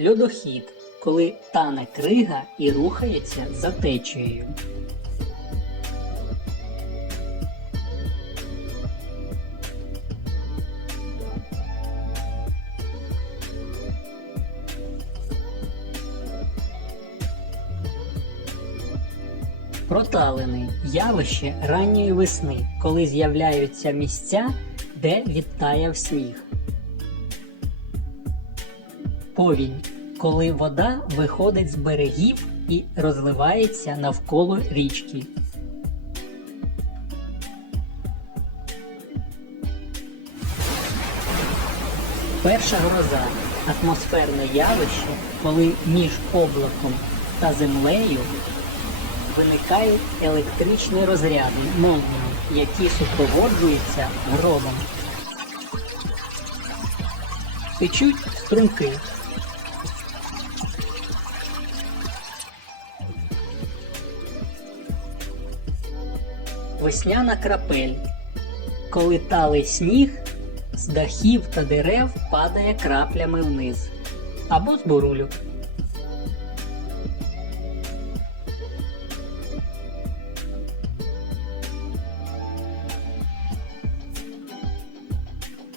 Льодохід, коли тане крига і рухається за течією. Проталини явище ранньої весни, коли з'являються місця, де відтаяв сніг. Повінь, коли вода виходить з берегів і розливається навколо річки. Перша гроза атмосферне явище, коли між облаком та землею виникають електричні розряди молнії, які супроводжуються грозом. Течуть струмки. Весняна крапель. Коли талий сніг, з дахів та дерев падає краплями вниз. Або з бурулю.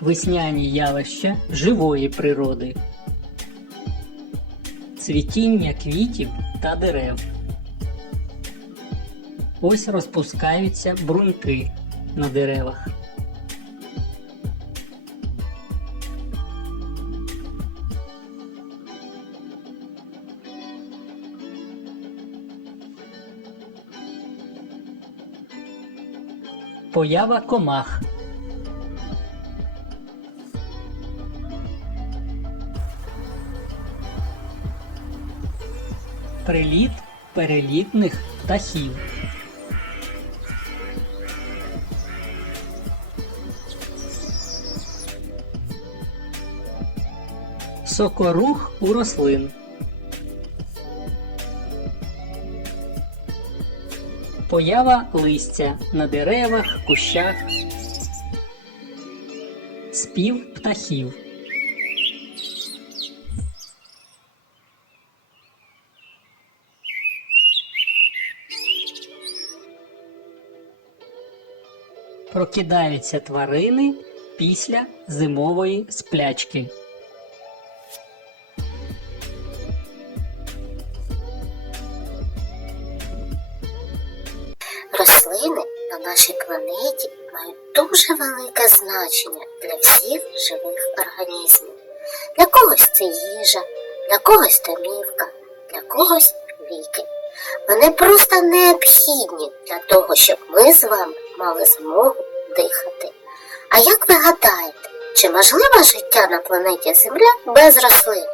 Весняні явища живої природи. Цвітіння квітів та дерев. Ось розпускаються бруньки на деревах. Поява комах. Приліт перелітних птахів. Сокорух у рослин. Поява листя на деревах, кущах. Спів птахів. Прокидаються тварини після зимової сплячки. Живих. Для когось це їжа, для когось домівка, для когось ліки. Вони просто необхідні для того, щоб ми з вами мали змогу дихати. А як ви гадаєте, чи можливе життя на планеті Земля без рослин?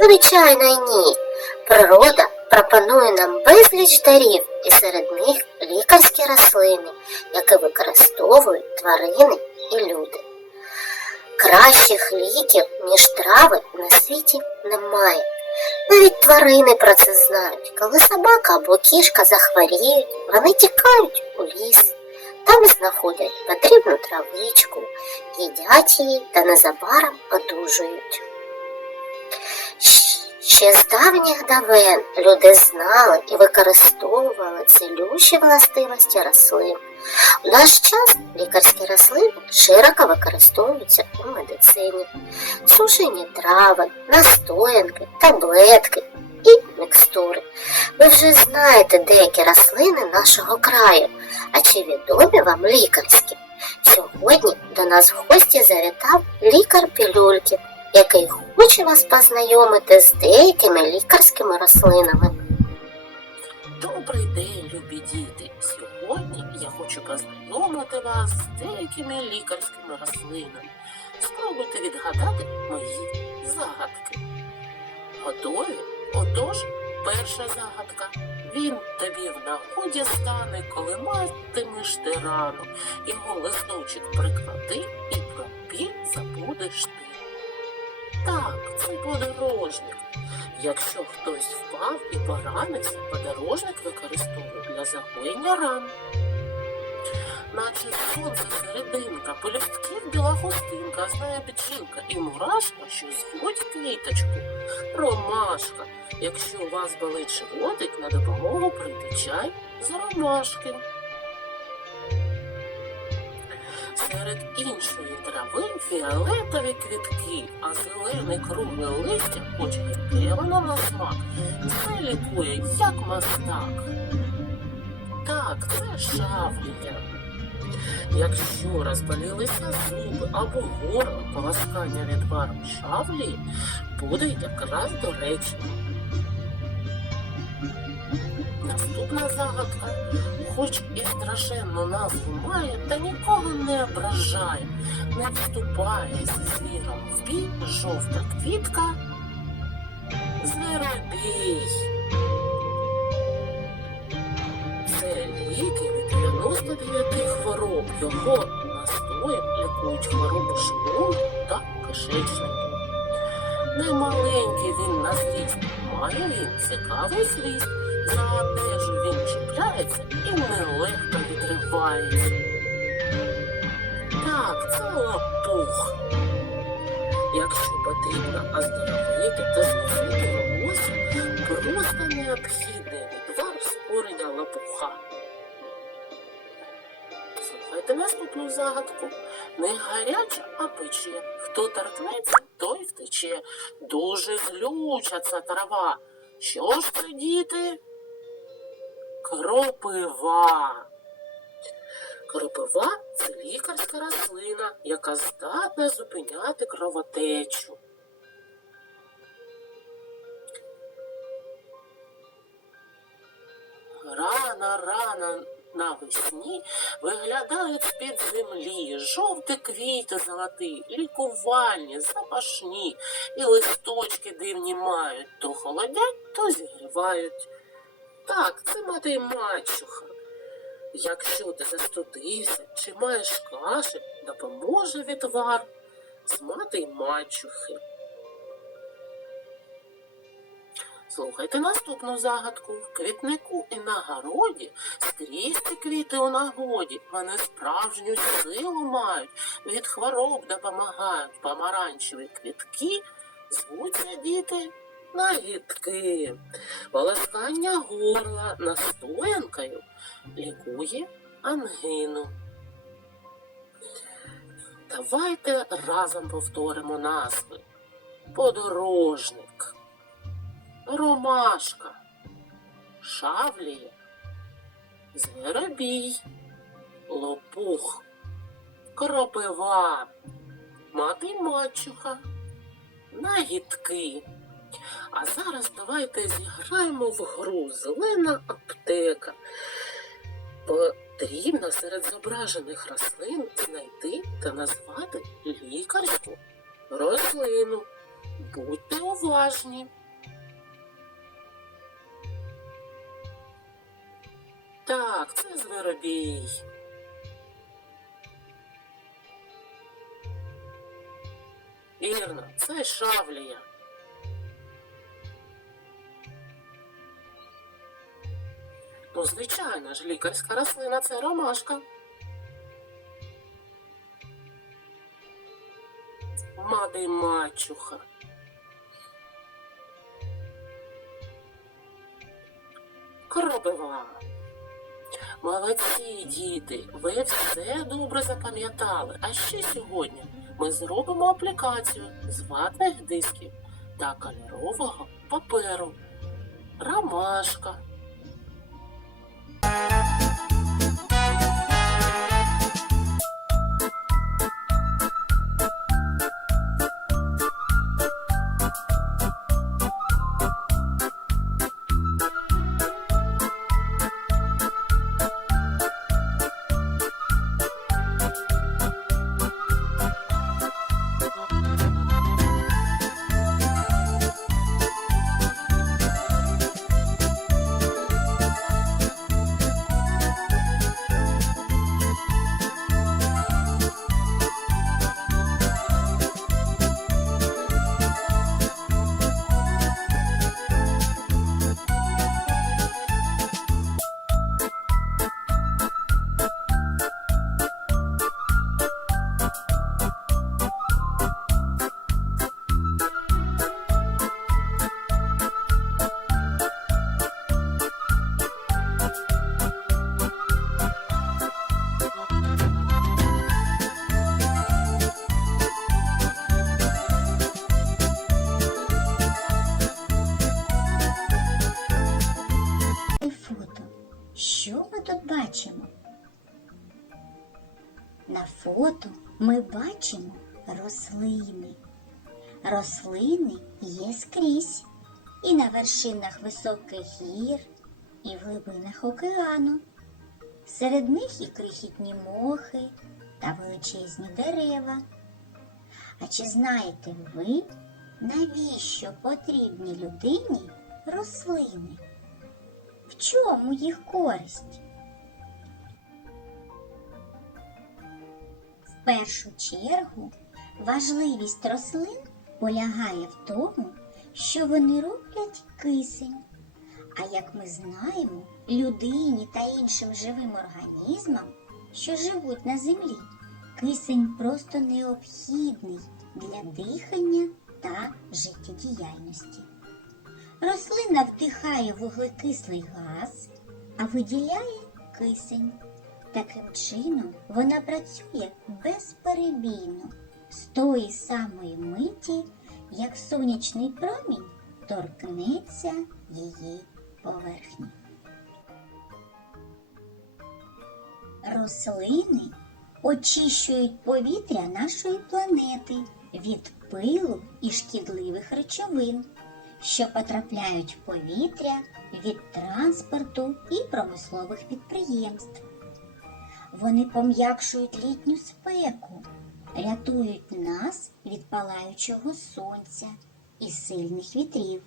Звичайно, ні. Природа пропонує нам безліч дарів, і серед них лікарські рослини, які використовують тварини і люди. Кращих ліків, ніж трави, на світі немає. Навіть тварини про це знають. Коли собака або кішка захворіють, вони тікають у ліс. Там знаходять потрібну травичку, їдять її та незабаром одужують. Ще з давніх давен люди знали і використовували цілющі властивості рослин. У наш час лікарські рослини широко використовуються у медицині. Сушені трави, настоянки, таблетки і мікстури. Ви вже знаєте деякі рослини нашого краю, а чи відомі вам лікарські? Сьогодні до нас в гості завітав лікар Пілюльків, який хоче вас познайомити з деякими лікарськими рослинами. я хочу познайомити вас з деякими лікарськими рослинами. Спробуйте відгадати мої загадки. Готові? Отож, перша загадка. Він тобі в нагоді стане, коли матимеш ти рану. Його листочок приклади і про біль забудеш ти. Так, це подорожник. Якщо хтось впав і поранився, подорожник використовує для загоєння ран. Наче сонце серединка, полюстків біла хустинка, знає печінка і мурашка, що звуть квіточку. Ромашка. Якщо у вас болить животик, на допомогу прийде чай з ромашки. Серед іншої трави фіолетові квітки, а зелене кругле листя, хоч і воно на смак, все лікує, як мастак. Так, це шавлія. Якщо розболілися зуби або горло, полоскання відваром шавлії буде якраз доречно. Наступна загадка, хоч і страшенну назву має, та нікого не ображає, не вступає зі звіром в бій жовта квітка. Зверобій. Ліки від 99 хвороб. Його настоєм лікують хворобу шлунку та кишечника. Немаленький він на зріст, має він цікавий зріст. За одежу він чіпляється і нелегко відривається. Так, це лопух. Якщо потрібно оздоровити та зміцнити волосся, просто необхідний відвар створення лопуха. Слухайте наступну загадку. Не гаряча, а пече. Хто торкнеться, той втече. Дуже злюча ця трава. Що ж це, діти? Кропива. Кропива це лікарська рослина, яка здатна зупиняти кровотечу. Рано, рано навесні виглядають з-під землі жовті квіти золоті, лікувальні, запашні, і листочки дивні мають, то холодять, то зігрівають. Так, це мати й мачуха. Якщо ти застудився чи маєш кашель, допоможе відвар з мати й мачухи. Слухайте наступну загадку. В квітнику і на городі скрізь ці квіти у нагоді. Вони справжню силу мають, від хвороб допомагають. Помаранчеві квітки звуться діти нагідки. Полоскання горла настоянкою лікує ангину. Давайте разом повторимо назви. Подорожник, ромашка, шавлія, зверобій, лопух, кропива, мати мачуха, нагідки. А зараз давайте зіграємо в гру Зелена аптека. Потрібно серед зображених рослин знайти та назвати лікарську рослину. Будьте уважні. Так, це зверобій. Вірно, це шавлія. Ну, звичайно ж, лікарська рослина це ромашка. Мати мачуха. Кропива. Молодці, діти, ви все добре запам'ятали. А ще сьогодні ми зробимо аплікацію з ватних дисків та кольорового паперу. Ромашка. Ми бачимо рослини. Рослини є скрізь і на вершинах високих гір, і в глибинах океану. Серед них і крихітні мохи та величезні дерева. А чи знаєте ви, навіщо потрібні людині рослини? В чому їх користь? В першу чергу важливість рослин полягає в тому, що вони роблять кисень. А як ми знаємо, людині та іншим живим організмам, що живуть на землі, кисень просто необхідний для дихання та життєдіяльності. Рослина вдихає вуглекислий газ, а виділяє кисень. Таким чином вона працює безперебійно з тої самої миті, як сонячний промінь торкнеться її поверхні. Рослини очищують повітря нашої планети від пилу і шкідливих речовин, що потрапляють в повітря від транспорту і промислових підприємств. Вони пом'якшують літню спеку, рятують нас від палаючого сонця і сильних вітрів.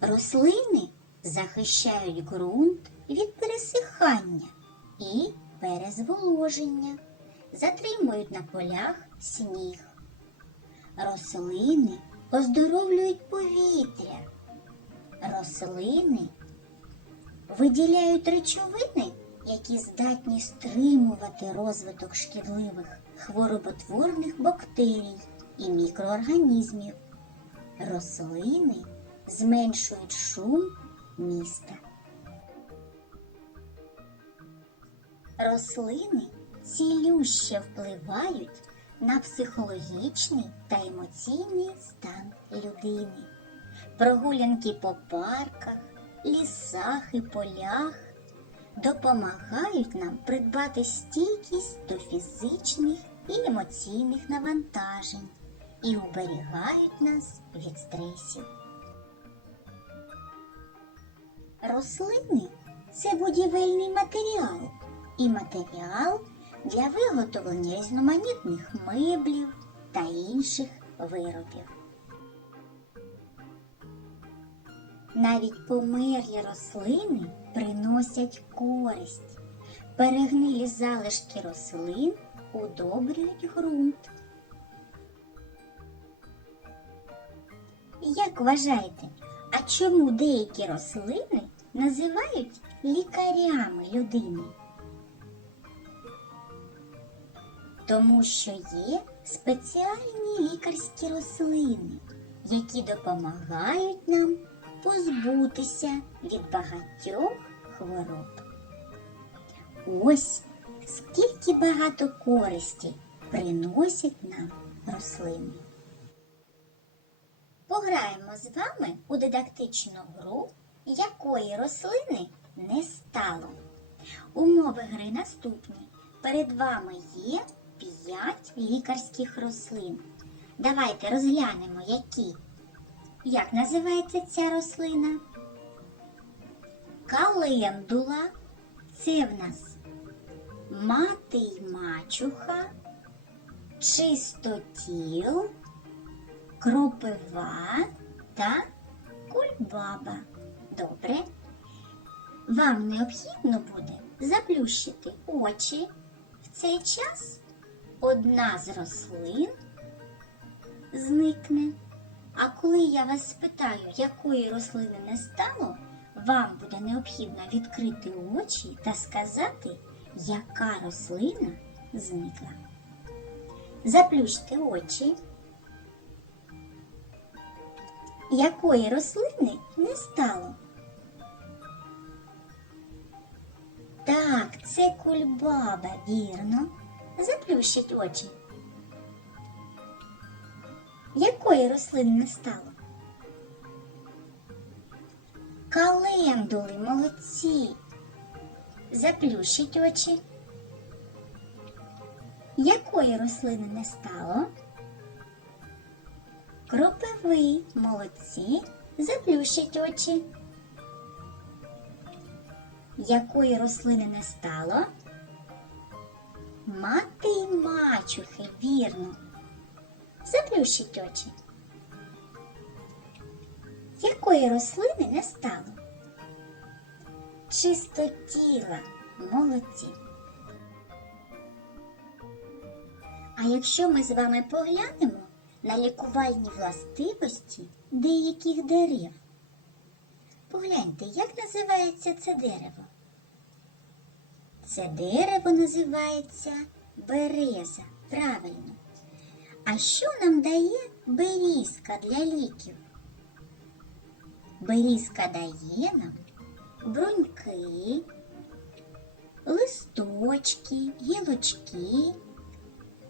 Рослини захищають ґрунт від пересихання і перезволоження, затримують на полях сніг. Рослини оздоровлюють повітря. Рослини виділяють речовини, які здатні стримувати розвиток шкідливих хвороботворних бактерій і мікроорганізмів. Рослини зменшують шум міста. Рослини цілюще впливають на психологічний та емоційний стан людини. Прогулянки по парках, лісах і полях допомагають нам придбати стійкість до фізичних і емоційних навантажень і уберігають нас від стресів. Рослини це будівельний матеріал і матеріал для виготовлення різноманітних меблів та інших виробів. Навіть померлі рослини приносять користь. Перегнилі залишки рослин удобрюють ґрунт. Як вважаєте, а чому деякі рослини називають лікарями людини? Тому що є спеціальні лікарські рослини, які допомагають нам позбутися від багатьох хвороб. Ось скільки багато користі приносять нам рослини. Пограємо з вами у дидактичну гру, якої рослини не стало. Умови гри наступні. Перед вами є 5 лікарських рослин. Давайте розглянемо, які. Як називається ця рослина? Календула. Це в нас мати й мачуха, чистотіл, кропива та кульбаба. Добре. Вам необхідно буде заплющити очі. В цей час одна з рослин зникне. А коли я вас спитаю, якої рослини не стало, вам буде необхідно відкрити очі та сказати, яка рослина зникла. Заплющте очі. Якої рослини не стало? Так, це кульбаба, вірно. Заплющіть очі. Якої рослини не стало? Календули, молодці. Заплющіть очі. Якої рослини не стало? Кропиви, молодці, заплющить очі. Якої рослини не стало? Мати й мачухи, вірно. Заплющить очі. Якої рослини не стало? Чистотіла, молодці. А якщо ми з вами поглянемо на лікувальні властивості деяких дерев, погляньте, як називається це дерево? Це дерево називається береза. Правильно. А що нам дає берізка для ліків? Берізка дає нам бруньки, листочки, гілочки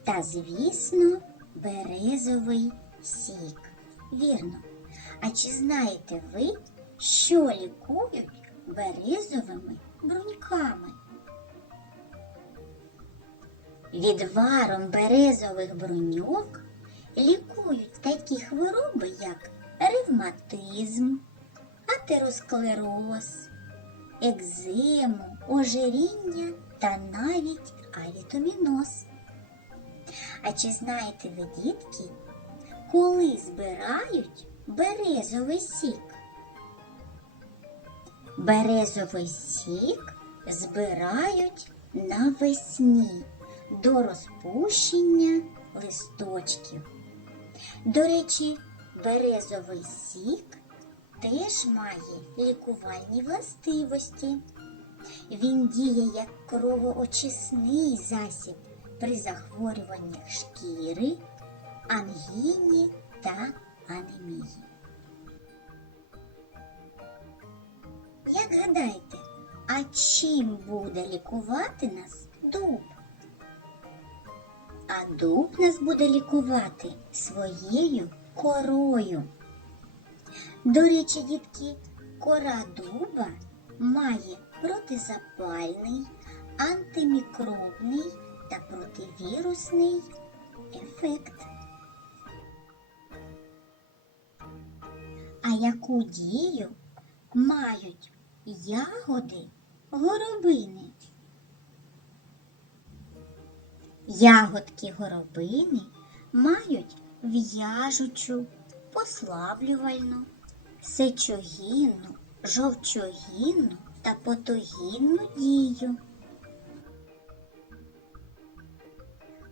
та, звісно, березовий сік. Вірно. А чи знаєте ви, що лікують березовими бруньками? Відваром березових бруньок лікують такі хвороби, як ревматизм, атеросклероз, екзему, ожиріння та навіть авітоміноз. А чи знаєте ви, дітки, коли збирають березовий сік? Березовий сік збирають навесні до розпущення листочків. До речі, березовий сік теж має лікувальні властивості. Він діє як кровоочисний засіб при захворюваннях шкіри, ангіні та анемії. Як гадаєте, а чим буде лікувати нас дуб? А дуб нас буде лікувати своєю корою. До речі, дітки, кора дуба має протизапальний, антимікробний та противірусний ефект. А яку дію мають ягоди горобини? Ягодки горобини мають в'яжучу, послаблювальну, сечогінну, жовчогінну та потогінну дію.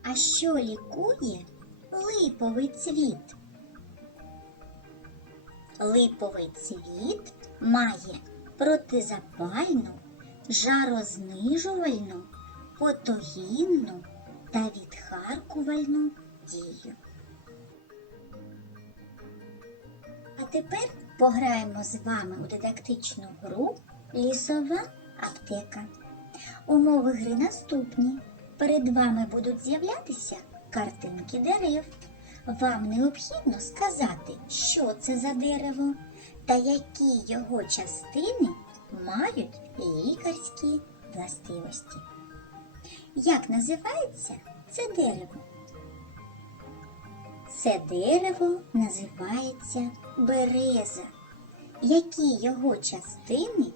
А що лікує липовий цвіт? Липовий цвіт має протизапальну, жарознижувальну, потогінну та відхаркувальну дію. А тепер пограємо з вами у дидактичну гру Лісова аптека. Умови гри наступні. Перед вами будуть з'являтися картинки дерев. Вам необхідно сказати, що це за дерево та які його частини мають лікарські властивості. Як називається це дерево? Це дерево називається береза. Які його частини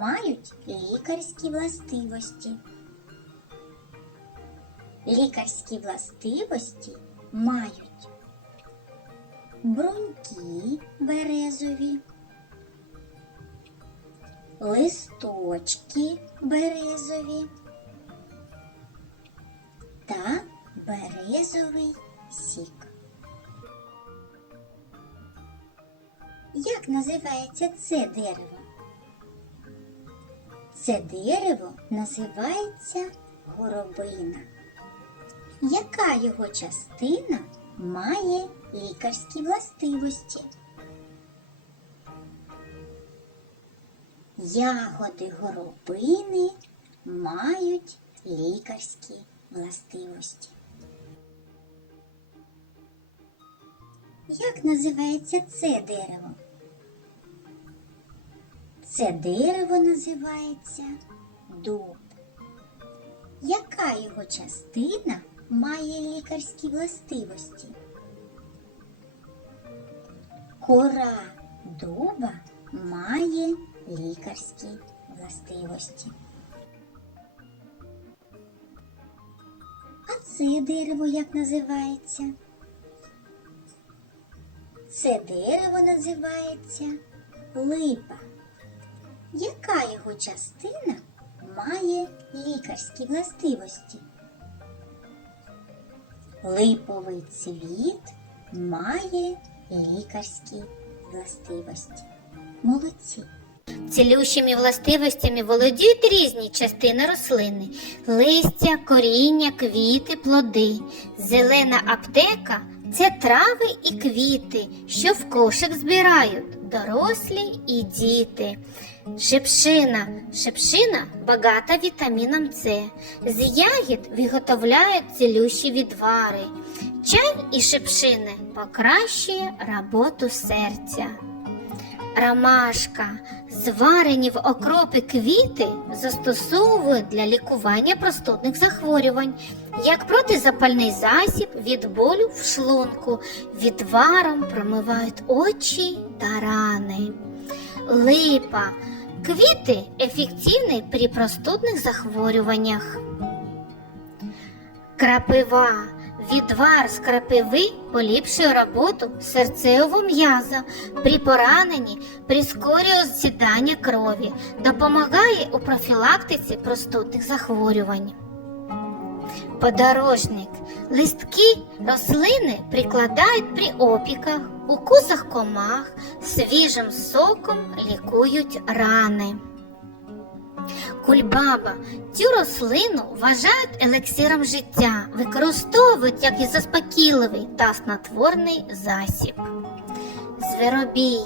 мають лікарські властивості? Лікарські властивості мають бруньки березові, листочки березові та березовий сік. Як називається це дерево? Це дерево називається горобина. Яка його частина має лікарські властивості? Ягоди горобини мають лікарські властивості. Як називається це дерево? Це дерево називається дуб. Яка його частина має лікарські властивості? Кора дуба має лікарські властивості. А це дерево як називається? Це дерево називається липа. Яка його частина має лікарські властивості? Липовий цвіт має лікарські властивості. Молодці! Цілющими властивостями володіють різні частини рослини: листя, коріння, квіти, плоди. Зелена аптека це трави і квіти, що в кошик збирають дорослі і діти. Шипшина. Шипшина багата вітаміном С. З ягід виготовляють цілющі відвари. Чай із шипшини покращує роботу серця. Ромашка. Зварені в окропи квіти застосовують для лікування простудних захворювань, як протизапальний засіб від болю в шлунку, відваром промивають очі та рани. Липа. Квіти ефективні при простудних захворюваннях. Крапива. Відвар з крапиви поліпшує роботу серцевого м'яза. При пораненні прискорює зсідання крові, допомагає у профілактиці простудних захворювань. Подорожник. Листки рослини прикладають при опіках, укусах комах, свіжим соком лікують рани. Кульбаба. Цю рослину вважають елексиром життя, використовують як і заспокійливий та снотворний засіб. Зверобій.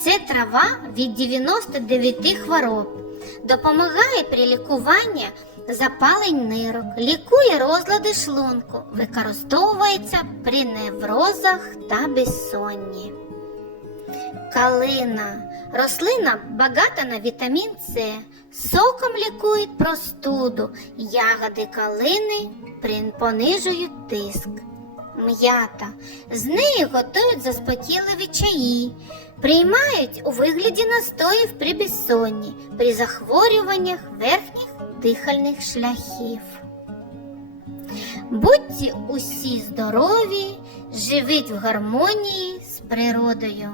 Це трава від 99 хвороб. Допомагає при лікуванні запалень нирок, лікує розлади шлунку, використовується при неврозах та безсонні. Калина. Рослина багата на вітамін С. Соком лікують простуду. Ягоди калини понижують тиск. М'ята. З неї готують заспокійливі чаї. Приймають у вигляді настоїв при безсонні, при захворюваннях верхніх дихальних шляхів. Будьте усі здорові, живіть в гармонії з природою.